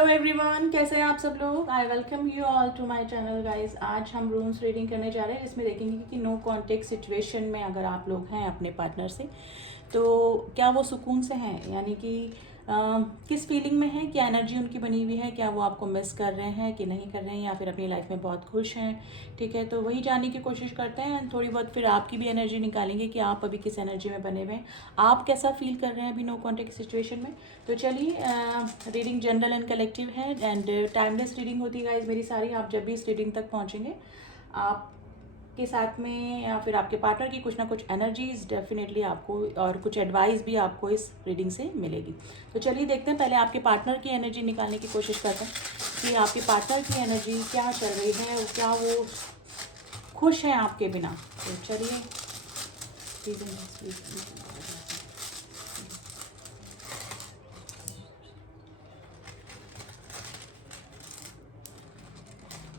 Hello everyone, कैसे हैं आप सब लोग। I welcome you all to my channel guys. आज हम रूम्स रीडिंग करने जा रहे हैं, जिसमें देखेंगे कि नो कॉन्टेक्ट सिचुएशन में अगर आप लोग हैं अपने पार्टनर से, तो क्या वो सुकून से हैं, यानी कि किस फीलिंग में है, क्या एनर्जी उनकी बनी हुई है, क्या वो आपको मिस कर रहे हैं कि नहीं कर रहे हैं, या फिर अपनी लाइफ में बहुत खुश हैं। ठीक है, तो वही जानने की कोशिश करते हैं। थोड़ी बहुत फिर आपकी भी एनर्जी निकालेंगे कि आप अभी किस एनर्जी में बने हुए हैं, आप कैसा फील कर रहे हैं अभी नो कॉन्टेक्ट सिचुएशन में। तो चलिए, रीडिंग जनरल एंड कलेक्टिव है एंड टाइमलेस रीडिंग होती है गाइज मेरी सारी। आप जब भी इस रीडिंग तक पहुँचेंगे, आप के साथ में या फिर आपके पार्टनर की कुछ ना कुछ एनर्जीज डेफिनेटली आपको, और कुछ एडवाइस भी आपको इस रीडिंग से मिलेगी। तो चलिए देखते हैं, पहले आपके पार्टनर की एनर्जी निकालने की कोशिश करते हैं कि आपके पार्टनर की एनर्जी क्या चल रही है, क्या वो खुश हैं आपके बिना। तो चलिए,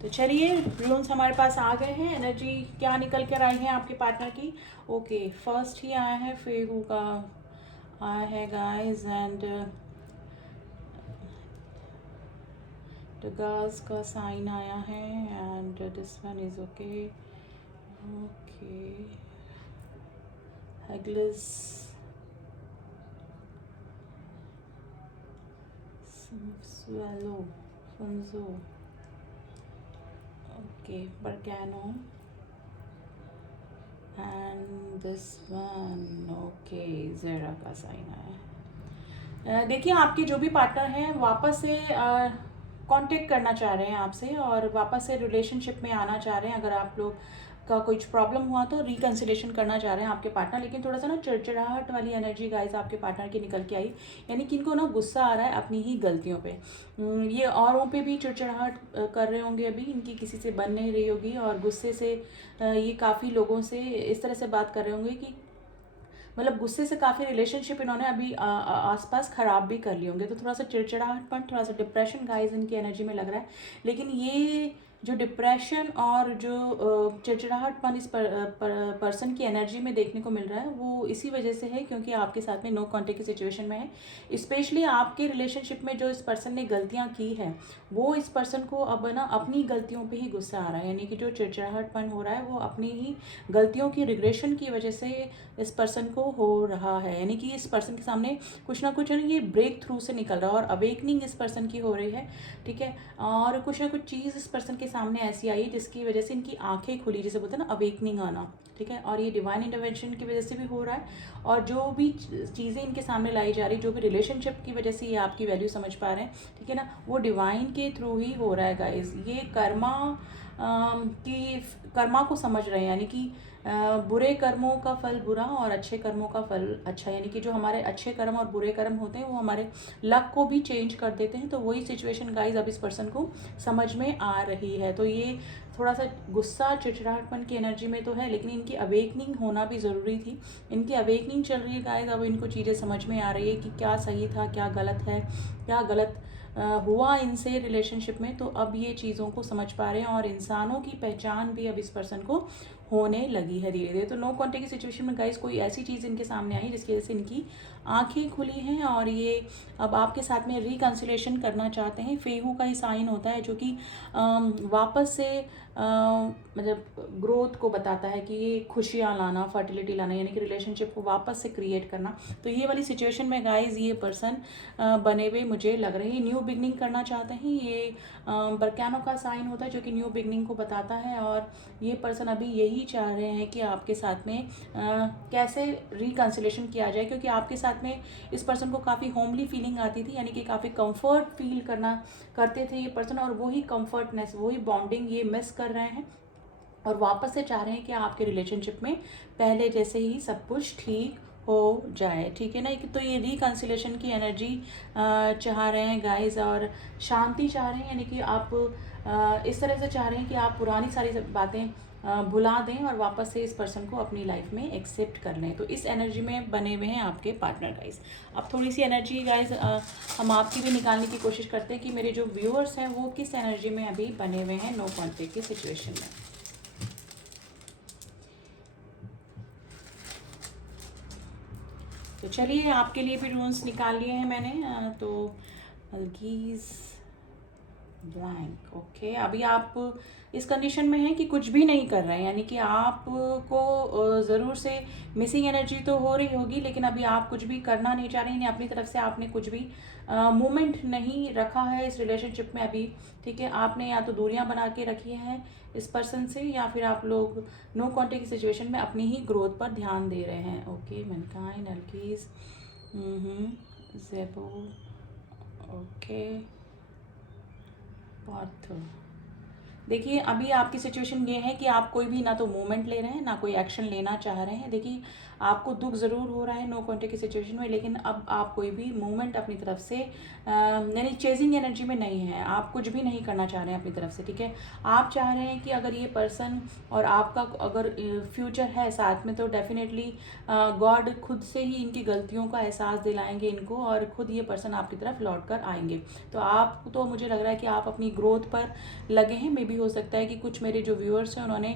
तो चलिए, रूम्स हमारे पास आ गए हैं। एनर्जी क्या निकल कर आई है आपके पार्टनर की। ओके, फर्स्ट ही आया है फेहू का, आया है गाइस, एंड टगास का साइन आया है, and this one is okay. Okay, Hagalaz, swallow, फुंजो, okay, Berkano, and this one okay, Jera का साइन आया है। देखिए, आपके जो भी पार्टनर हैं वापस से कांटेक्ट करना चाह रहे हैं आपसे, और वापस से रिलेशनशिप में आना चाह रहे हैं। अगर आप लोग का कुछ प्रॉब्लम हुआ तो रिकन्सिलेशन करना चाह रहे हैं आपके पार्टनर। लेकिन थोड़ा सा ना चिड़चिड़ाहट वाली एनर्जी गाइस आपके पार्टनर की निकल के आई, यानी कि इनको ना गुस्सा आ रहा है अपनी ही गलतियों पे। ये औरों पे भी चिड़चिड़ाहट कर रहे होंगे, अभी इनकी किसी से बन नहीं रही होगी, और गुस्से से ये काफ़ी लोगों से इस तरह से बात कर रहे होंगे कि मतलब गुस्से से काफ़ी रिलेशनशिप इन्होंने अभी आसपास ख़राब भी कर लिए होंगे। तो थोड़ा सा चिड़चिड़ाहटपन, थोड़ा सा डिप्रेशन गाइस इनकी एनर्जी में लग रहा है। लेकिन ये जो डिप्रेशन और जो चिड़चिड़ाहटपन इस पर्सन की एनर्जी में देखने को मिल रहा है, वो इसी वजह से है क्योंकि आपके साथ में नो कॉन्टेक्ट की सिचुएशन में है। स्पेशली आपके रिलेशनशिप में जो इस पर्सन ने गलतियाँ की है, वो इस पर्सन को अब ना अपनी गलतियों पे ही गुस्सा आ रहा है। यानी कि जो चिड़चिड़ाहटपन हो रहा है वो अपनी ही गलतियों की रिग्रेशन की वजह से इस पर्सन को हो रहा है। यानी कि इस पर्सन के सामने कुछ ना कुछ है ना, ये ब्रेक थ्रू से निकल रहा है, और अवेकनिंग इस पर्सन की हो रही है। ठीक है, और कुछ ना कुछ चीज़ इस पर्सन के सामने ऐसी आई जिसकी वजह से इनकी आंखें खुली, जैसे बोलते हैं ना अवेकनिंग आना। ठीक है, और ये डिवाइन इंटरवेंशन की वजह से भी हो रहा है, और जो भी चीज़ें इनके सामने लाई जा रही, जो भी रिलेशनशिप की वजह से ये आपकी वैल्यू समझ पा रहे हैं, ठीक है ना, वो डिवाइन के थ्रू ही हो रहा है गाइज। ये कर्मा की कर्मा को समझ रहे हैं, यानी कि बुरे कर्मों का फल बुरा और अच्छे कर्मों का फल अच्छा। यानी कि जो हमारे अच्छे कर्म और बुरे कर्म होते हैं वो हमारे लक को भी चेंज कर देते हैं। तो वही सिचुएशन गाइज अब इस पर्सन को समझ में आ रही है। तो ये थोड़ा सा गुस्सा चिड़चिड़ाहटपन की एनर्जी में तो है, लेकिन इनकी अवेकनिंग होना भी ज़रूरी थी। इनकी अवेकनिंग चल रही है गाइज, अब इनको चीज़ें समझ में आ रही है कि क्या सही था, क्या गलत है, क्या गलत हुआ इनसे रिलेशनशिप में। तो अब ये चीज़ों को समझ पा रहे हैं, और इंसानों की पहचान भी अब इस पर्सन को होने लगी है धीरे धीरे। तो नो कॉन्टेक्ट की सिचुएशन में गाइस कोई ऐसी चीज़ इनके सामने आई जिसकी वजह से इनकी आंखें खुली हैं, और ये अब आपके साथ में रिकन्सिलेशन करना चाहते हैं। फेहू का ही साइन होता है, जो कि वापस से मतलब ग्रोथ को बताता है कि ये खुशियाँ लाना, फर्टिलिटी लाना, यानी कि रिलेशनशिप को वापस से क्रिएट करना। तो ये वाली सिचुएशन में गाइज ये पर्सन बने हुए मुझे लग रहे हैं न्यू बिगनिंग करना चाहते हैं। ये बरकानो का साइन होता है जो कि न्यू बिगनिंग को बताता है, और ये पर्सन अभी यही चाह रहे हैं कि आपके साथ में कैसे रिकन्सिलेशन किया जाए, क्योंकि आपके साथ में इस पर्सन को काफ़ी होमली फीलिंग आती थी, यानी कि काफ़ी कंफर्ट फील करते थे ये पर्सन, और वही कंफर्टनेस, वही बॉन्डिंग ये मिस कर रहे हैं, और वापस से चाह रहे हैं कि आपके रिलेशनशिप में पहले जैसे ही सब कुछ ठीक हो जाए। ठीक है ना, तो ये रिकन्सिलेशन की एनर्जी चाह रहे हैं गाइस, और शांति चाह रहे हैं, यानी कि आप इस तरह से चाह रहे हैं कि आप पुरानी सारी बातें भुला दें और वापस से इस पर्सन को अपनी लाइफ में एक्सेप्ट कर लें। तो इस एनर्जी में बने हुए हैं आपके पार्टनर गाइस। अब थोड़ी सी एनर्जी गाइस हम आपकी भी निकालने की कोशिश करते हैं कि मेरे जो व्यूअर्स हैं वो किस एनर्जी में अभी बने हुए हैं नो कॉन्टेक्ट की सिचुएशन में। तो चलिए, आपके लिए भी रूल्स निकाल लिए हैं मैंने। तो मलगीज, ब्लैंक। ओके, अभी आप इस कंडीशन में हैं कि कुछ भी नहीं कर रहे हैं, यानी कि आपको ज़रूर से मिसिंग एनर्जी तो हो रही होगी, लेकिन अभी आप कुछ भी करना नहीं चाह रही हैं, अपनी तरफ से आपने कुछ भी मूवमेंट नहीं रखा है इस रिलेशनशिप में अभी। ठीक है, आपने या तो दूरियां बना के रखी हैं इस पर्सन से, या फिर आप लोग नो कॉन्टेक्ट की सिचुएशन में अपनी ही ग्रोथ पर ध्यान दे रहे हैं। Okay, mankind, Algiz, Gebo, okay, पार्थ। देखिए, अभी आपकी सिचुएशन ये है कि आप कोई भी ना तो मूवमेंट ले रहे हैं, ना कोई एक्शन लेना चाह रहे हैं। देखिए, आपको दुख ज़रूर हो रहा है नो कॉन्टेक्ट की सिचुएशन में, लेकिन अब आप कोई भी मूवमेंट अपनी तरफ से यानी चेजिंग एनर्जी में नहीं है, आप कुछ भी नहीं करना चाह रहे हैं अपनी तरफ से। ठीक है, आप चाह रहे हैं कि अगर ये पर्सन और आपका अगर फ्यूचर है साथ में, तो डेफिनेटली गॉड खुद से ही इनकी गलतियों का एहसास दिलाएंगे इनको, और खुद ये पर्सन आपकी तरफ लौट कर आएंगे। तो आप तो मुझे लग रहा है कि आप अपनी ग्रोथ पर लगे हैं। मे बी हो सकता है कि कुछ मेरे जो व्यूअर्स हैं उन्होंने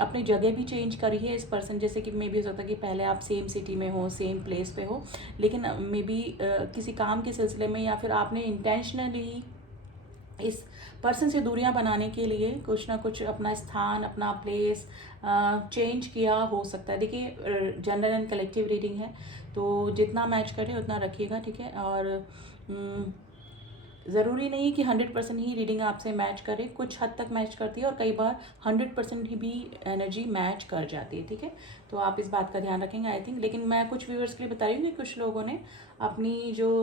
अपनी जगह भी चेंज करी है इस पर्सन, जैसे कि मे बी हो सकता है कि पहले आप सेम सिटी में हो, सेम प्लेस पे हो, लेकिन मे बी किसी काम के सिलसिले में, या फिर आपने इंटेंशनली इस पर्सन से दूरियां बनाने के लिए कुछ ना कुछ अपना स्थान, अपना प्लेस चेंज किया हो सकता है। देखिए, जनरल एंड कलेक्टिव रीडिंग है, तो जितना मैच करे उतना रखिएगा। ठीक है, और ज़रूरी नहीं कि 100% ही रीडिंग आपसे मैच करे, कुछ हद तक मैच करती है और कई बार 100% ही भी एनर्जी मैच कर जाती है। ठीक है, तो आप इस बात का ध्यान रखेंगे आई थिंक। लेकिन मैं कुछ व्यूअर्स के लिए बता रही हूँ कि कुछ लोगों ने अपनी जो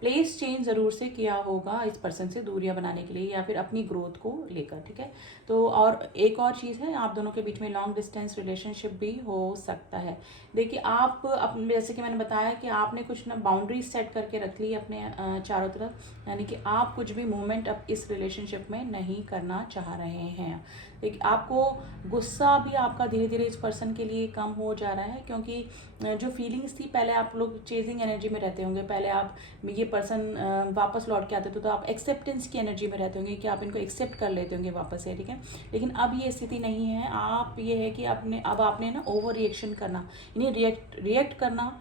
प्लेस चेंज ज़रूर से किया होगा इस पर्सन से दूरियां बनाने के लिए, या फिर अपनी ग्रोथ को लेकर। ठीक है, तो और एक और चीज़ है, आप दोनों के बीच में लॉन्ग डिस्टेंस रिलेशनशिप भी हो सकता है। देखिए, आप अपने, जैसे कि मैंने बताया कि आपने कुछ ना बाउंड्रीज सेट करके रख ली अपने चारों तरफ, यानी कि आप कुछ भी मूवमेंट अब इस रिलेशनशिप में नहीं करना चाह रहे हैं। देखिए, आपको गुस्सा भी आपका धीरे धीरे इस पर्सन के लिए कम हो जा रहा है, क्योंकि जो फीलिंग्स थी, पहले आप लोग चेजिंग एनर्जी में रहते होंगे, पहले आप ये पर्सन वापस लौट के आते थे तो आप एक्सेप्टेंस की एनर्जी में रहते होंगे कि आप इनको एक्सेप्ट कर लेते होंगे वापस से। ठीक है, लेकिन अब ये स्थिति नहीं है। आप ये है कि अब आपने ना ओवर रिएक्शन करना, यानी रिएक्ट करना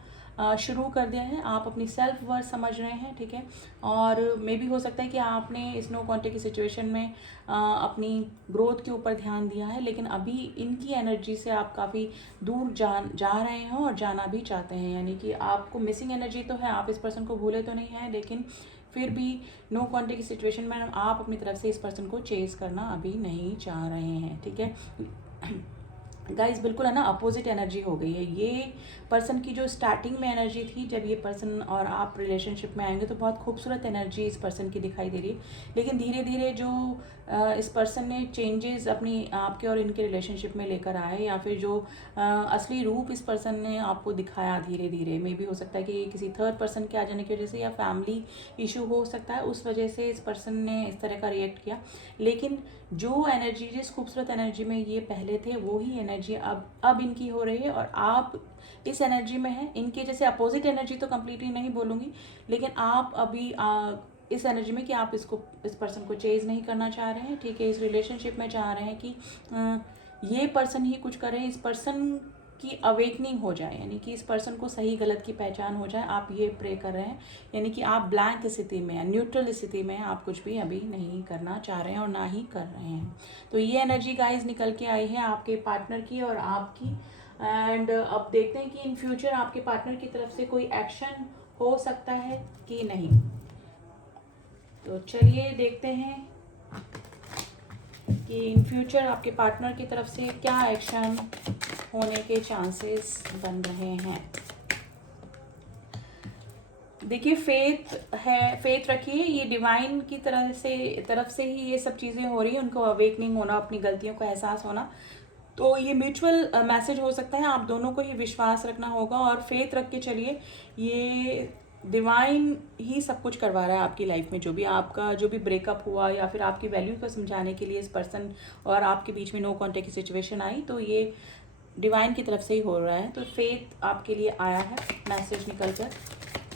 शुरू कर दिया है। आप अपनी सेल्फ वर्थ समझ रहे हैं। ठीक है, और मे भी हो सकता है कि आपने इस नो कॉन्टेक्ट की सिचुएशन में अपनी ग्रोथ के ऊपर ध्यान दिया है, लेकिन अभी इनकी एनर्जी से आप काफ़ी दूर जा रहे हैं और जाना भी चाहते हैं, यानी कि आपको मिसिंग एनर्जी तो है, आप इस पर्सन को भूले तो नहीं हैं, लेकिन फिर भी नो कॉन्टेक्ट की सिचुएशन में आप अपनी तरफ से इस पर्सन को चेज करना अभी नहीं चाह रहे हैं। ठीक है गाइस, बिल्कुल है ना, अपोजिट एनर्जी हो गई है। ये पर्सन की जो स्टार्टिंग में एनर्जी थी, जब ये पर्सन और आप रिलेशनशिप में आएंगे तो बहुत खूबसूरत एनर्जी इस पर्सन की दिखाई दे रही है, लेकिन धीरे धीरे जो इस पर्सन ने चेंजेस अपनी आपके और इनके रिलेशनशिप में लेकर आए, या फिर जो असली रूप इस पर्सन ने आपको दिखाया धीरे धीरे, मे भी हो सकता है कि किसी थर्ड पर्सन के आ जाने की वजह से, या फैमिली इशू हो सकता है, उस वजह से इस पर्सन ने इस तरह का रिएक्ट किया। लेकिन जो एनर्जी, जिस खूबसूरत एनर्जी में ये पहले थे, वो ही एनर्जी अब इनकी हो रही है, और आप इस एनर्जी में हैं। इनके जैसे अपोजिट एनर्जी तो कंप्लीटली नहीं बोलूँगी, लेकिन आप अभी इस एनर्जी में कि आप इस पर्सन को चेज नहीं करना चाह रहे हैं। ठीक है, इस रिलेशनशिप में चाह रहे हैं कि ये पर्सन ही कुछ करे, इस पर्सन की अवेकनिंग हो जाए, यानी कि इस पर्सन को सही गलत की पहचान हो जाए। आप ये प्रे कर रहे हैं, यानी कि आप ब्लैंक स्थिति में हैं, न्यूट्रल स्थिति में हैं, आप कुछ भी अभी नहीं करना चाह रहे हैं और ना ही कर रहे हैं। तो ये एनर्जी गाइज निकल के आई है आपके पार्टनर की और आपकी। एंड अब देखते हैं कि इन फ्यूचर आपके पार्टनर की तरफ से कोई एक्शन हो सकता है कि नहीं। तो चलिए देखते हैं कि इन फ्यूचर आपके पार्टनर की तरफ से क्या एक्शन होने के चांसेस बन रहे हैं। देखिए, फेथ है, फेथ रखिए, ये डिवाइन की तरफ से ही ये सब चीज़ें हो रही हैं, उनको अवेकनिंग होना, अपनी गलतियों का एहसास होना। तो ये म्यूचुअल मैसेज हो सकता है, आप दोनों को ही विश्वास रखना होगा और फेथ रख के चलिए। ये डिवाइन ही सब कुछ करवा रहा है आपकी लाइफ में, जो भी आपका जो भी ब्रेकअप हुआ या फिर आपकी वैल्यू को समझाने के लिए इस पर्सन और आपके बीच में नो कॉन्टेक्ट की सिचुएशन आई, तो ये डिवाइन की तरफ से ही हो रहा है। तो फेथ आपके लिए आया है मैसेज निकल कर।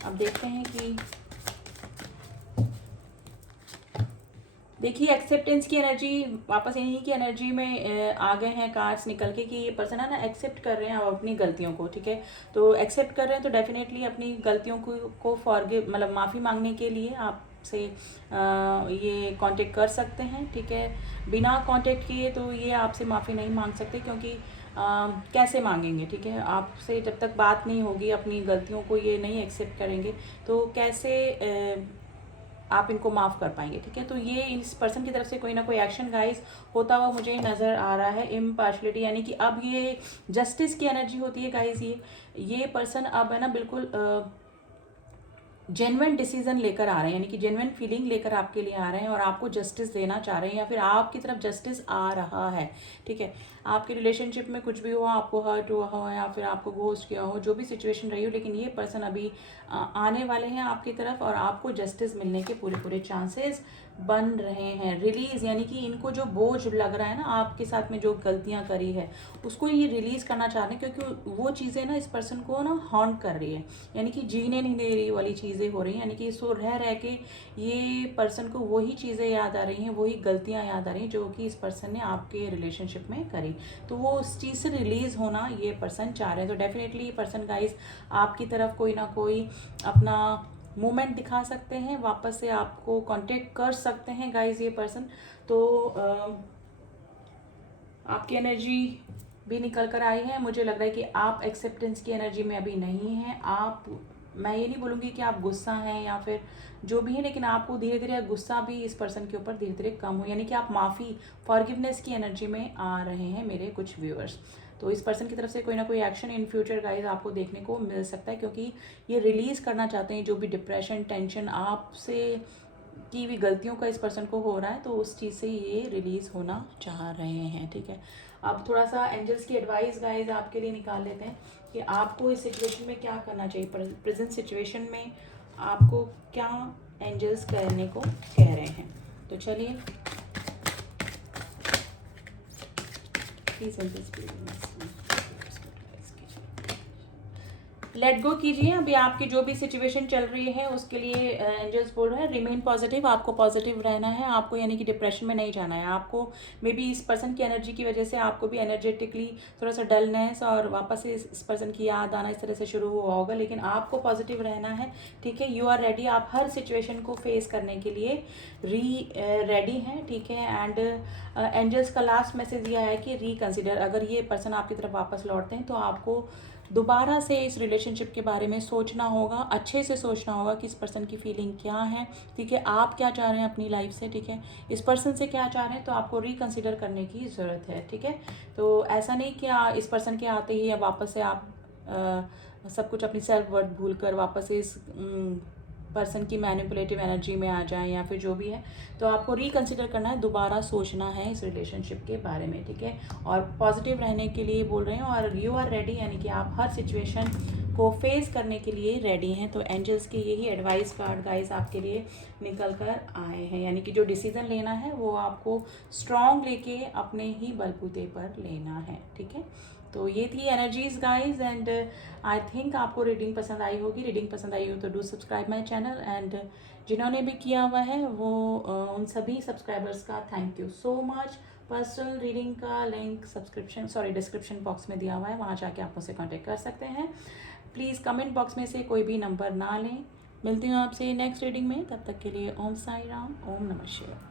अब देखते हैं कि देखिए, एक्सेप्टेंस की एनर्जी वापस इन्हीं की एनर्जी में आ गए हैं कार्ड्स निकल के, कि ये पर्सन है ना एक्सेप्ट कर रहे हैं अब अपनी गलतियों को। ठीक है, तो एक्सेप्ट कर रहे हैं तो डेफिनेटली अपनी गलतियों को फॉरगिव, मतलब माफ़ी मांगने के लिए आप आपसे ये कांटेक्ट कर सकते हैं, ठीक है। बिना कांटेक्ट किए तो ये आपसे माफ़ी नहीं मांग सकते, क्योंकि कैसे मांगेंगे, ठीक है। आपसे जब तक बात नहीं होगी, अपनी गलतियों को ये नहीं एक्सेप्ट करेंगे, तो कैसे आप इनको माफ़ कर पाएंगे, ठीक है। तो ये इस पर्सन की तरफ से कोई ना कोई एक्शन गाइस होता हुआ मुझे नज़र आ रहा है। इम्पार्शलिटी यानी कि अब ये जस्टिस की एनर्जी होती है गाइस। ये पर्सन अब है ना बिल्कुल जेन्युइन डिसीजन लेकर आ रहे हैं, यानी कि जेन्युइन फीलिंग लेकर आपके लिए आ रहे हैं और आपको जस्टिस देना चाह रहे हैं, या फिर आपकी तरफ जस्टिस आ रहा है, ठीक है। आपके रिलेशनशिप में कुछ भी हुआ, आपको हर्ट हुआ हो या फिर आपको घोस्ट किया हो, जो भी सिचुएशन रही हो, लेकिन ये पर्सन अभी आने वाले हैं आपकी तरफ और आपको जस्टिस मिलने के पूरे पूरे चांसेस बन रहे हैं। रिलीज यानी कि इनको जो बोझ लग रहा है ना, आपके साथ में जो गलतियां करी है उसको ये रिलीज करना चाह रहे हैं, क्योंकि वो चीज़ें ना इस पर्सन को ना हॉन्ट कर रही है, यानी कि जीने नहीं दे रही वाली चीज़ें हो रही हैं। यानी कि इसको रह के ये पर्सन को वही चीज़ें याद आ रही हैं, वही गलतियां याद आ रही हैं जो कि इस पर्सन ने आपके रिलेशनशिप में करी। तो वो उस चीज़ से रिलीज होना ये पर्सन चाह रहे हैं। तो डेफिनेटली ये पर्सन गाइस आपकी तरफ कोई ना कोई अपना मूवमेंट दिखा सकते हैं, वापस से आपको कांटेक्ट कर सकते हैं गाइस ये पर्सन। तो आपकी एनर्जी भी निकल कर आई है। मुझे लग रहा है कि आप एक्सेप्टेंस की एनर्जी में अभी नहीं हैं। आप, मैं ये नहीं बोलूँगी कि आप गुस्सा हैं या फिर जो भी है, लेकिन आपको धीरे धीरे गुस्सा भी इस पर्सन के ऊपर धीरे धीरे कम हो, यानी कि आप माफ़ी, फॉरगिवनेस की एनर्जी में आ रहे हैं मेरे कुछ व्यूअर्स। तो इस पर्सन की तरफ से कोई ना कोई एक्शन इन फ्यूचर गाइज आपको देखने को मिल सकता है, क्योंकि ये रिलीज़ करना चाहते हैं जो भी डिप्रेशन, टेंशन आपसे की भी गलतियों का इस पर्सन को हो रहा है, तो उस चीज़ से ये रिलीज़ होना चाह रहे हैं, ठीक है। अब थोड़ा सा एंजल्स की एडवाइस गाइज आपके लिए निकाल लेते हैं कि आपको इस सिचुएशन में क्या करना चाहिए। प्रेजेंट सिचुएशन में आपको क्या एंजल्स करने को कह रहे हैं। तो चलिए, प्लीज लेट गो कीजिए। अभी आपकी जो भी सिचुएशन चल रही है उसके लिए एंजल्स बोल रहे हैं रिमेन पॉजिटिव। आपको पॉजिटिव रहना है, आपको यानी कि डिप्रेशन में नहीं जाना है। आपको मे बी इस पर्सन की एनर्जी की वजह से आपको भी एनर्जेटिकली थोड़ा सा डलनेस और वापस से इस पर्सन की याद आना इस तरह से शुरू हुआ होगा, लेकिन आपको पॉजिटिव रहना है, ठीक है। यू आर रेडी, आप हर सिचुएशन को फेस करने के लिए रेडी हैं, ठीक है। एंड एंजल्स का लास्ट मैसेज यह है कि रिकंसिडर, अगर ये पर्सन आपकी तरफ वापस लौटते हैं तो आपको दोबारा से इस रिलेशनशिप के बारे में सोचना होगा, अच्छे से सोचना होगा कि इस पर्सन की फीलिंग क्या है, ठीक है। आप क्या चाह रहे हैं अपनी लाइफ से, ठीक है। इस पर्सन से क्या चाह रहे हैं, तो आपको रिकंसिडर करने की ज़रूरत है, ठीक है। तो ऐसा नहीं कि इस पर्सन के आते ही या वापस से आप सब कुछ अपनी सेल्फ वर्थ भूल कर वापस से इस पर्सन की मैनिपुलेटिव एनर्जी में आ जाए या फिर जो भी है। तो आपको रिकंसिडर करना है, दोबारा सोचना है इस रिलेशनशिप के बारे में, ठीक है। और पॉजिटिव रहने के लिए बोल रहे हैं और यू आर रेडी, यानी कि आप हर सिचुएशन को फेस करने के लिए रेडी हैं। तो एंजल्स के यही एडवाइस कार्ड गाइस आपके लिए निकल कर आए हैं, यानी कि जो डिसीजन लेना है वो आपको स्ट्रॉन्ग लेके अपने ही बलबूते पर लेना है, ठीक है। तो ये थी energies guys and I think आपको रीडिंग पसंद आई होगी। रीडिंग पसंद आई हो तो do subscribe my channel, and जिन्होंने भी किया हुआ है वो उन सभी सब्सक्राइबर्स का thank you so much. Personal reading का लिंक डिस्क्रिप्शन बॉक्स में दिया हुआ है, वहाँ जाके आप मुझसे कॉन्टेक्ट कर सकते हैं। प्लीज़ कमेंट बॉक्स में से कोई भी नंबर ना लें। मिलती हूँ आपसे नेक्स्ट रीडिंग में, तब तक के लिए ओम साई राम, ओम नमः शिवाय।